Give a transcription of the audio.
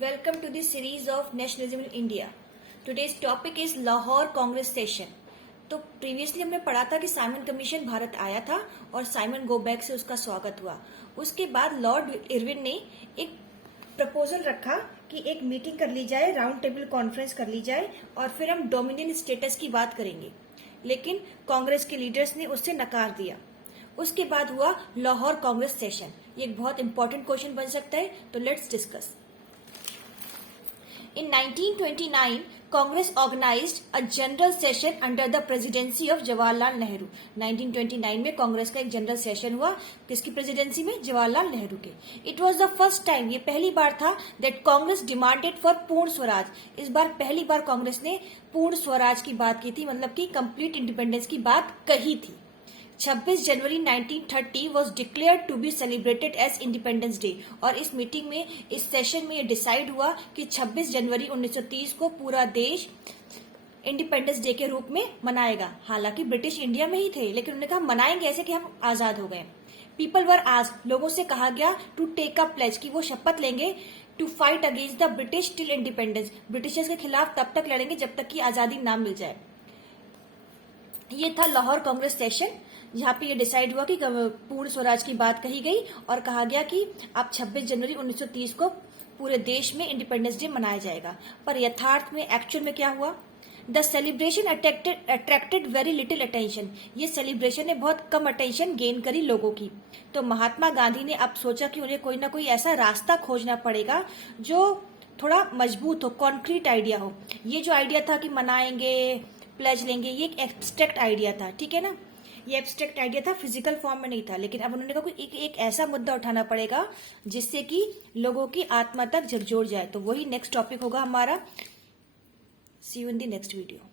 Welcome to the series of Nationalism in India. Today's topic is Lahore Congress Session. तो previously हमने पढ़ा था कि साइमन कमीशन भारत आया था और साइमन गो बैक से उसका स्वागत हुआ। उसके बाद लॉर्ड इरविन ने एक प्रपोजल रखा कि एक मीटिंग कर ली जाए, राउंड टेबल कॉन्फ्रेंस कर ली जाए और फिर हम डोमिनियन स्टेटस की बात करेंगे। लेकिन कांग्रेस के लीडर्स ने उससे नकार दिया। उसके बाद हुआ लाहौर कांग्रेस सेशन। ये एक बहुत इंपॉर्टेंट क्वेश्चन बन सकता है, तो let's discuss. In 1929, Congress organized a general session under the presidency of Jawaharlal Nehru. 1929 में कांग्रेस का एक जनरल सेशन हुआ, किसकी प्रेसिडेंसी में? जवाहरलाल नेहरू के। It was the first time, ये पहली बार था that Congress demanded for पूर्ण स्वराज। इस बार पहली बार कांग्रेस ने पूर्ण स्वराज की बात की थी, मतलब कि कंप्लीट इंडिपेंडेंस की बात कही थी। 26 January 1930 was declared to be celebrated as Independence Day. और इस मीटिंग में, इस सेशन में ये डिसाइड हुआ कि 26 जनवरी 1930 को पूरा देश इंडिपेंडेंस डे के रूप में मनाएगा। हालांकि ब्रिटिश इंडिया में ही थे, लेकिन उन्होंने कहा मनाएंगे ऐसे कि हम आजाद हो गए। पीपल वर आस्क्ड, लोगों से कहा गया टू टेक अ प्लेज, कि वो शपथ लेंगे to fight against the British till independence, Britishers के खिलाफ तब तक लड़ेंगे जब तक कि आजादी ना मिल जाए। ये था लाहौर कांग्रेस सेशन, जहां पे ये डिसाइड हुआ कि पूर्ण स्वराज की बात कही गई और कहा गया कि अब 26 जनवरी 1930 को पूरे देश में इंडिपेंडेंस डे मनाया जाएगा। पर यथार्थ में, एक्चुअल में क्या हुआ? The celebration attracted very little attention. ये सेलिब्रेशन ने बहुत कम अटेंशन गेन करी लोगों की। तो महात्मा गांधी ने अब सोचा कि उन्हें कोई ना कोई ऐसा रास्ता खोजना पड़ेगा जो थोड़ा मजबूत हो, कॉन्क्रीट आइडिया हो। ये जो आइडिया था कि मनाएंगे, प्लेज लेंगे, ये एक एब्स्ट्रैक्ट आइडिया था, ठीक है ना। ये एब्स्ट्रैक्ट आइडिया था, फिजिकल फॉर्म में नहीं था। लेकिन अब उन्होंने कहा कि एक ऐसा मुद्दा उठाना पड़ेगा जिससे कि लोगों की आत्मा तक झकझोर जाए। तो वही नेक्स्ट टॉपिक होगा हमारा। See you in the next video.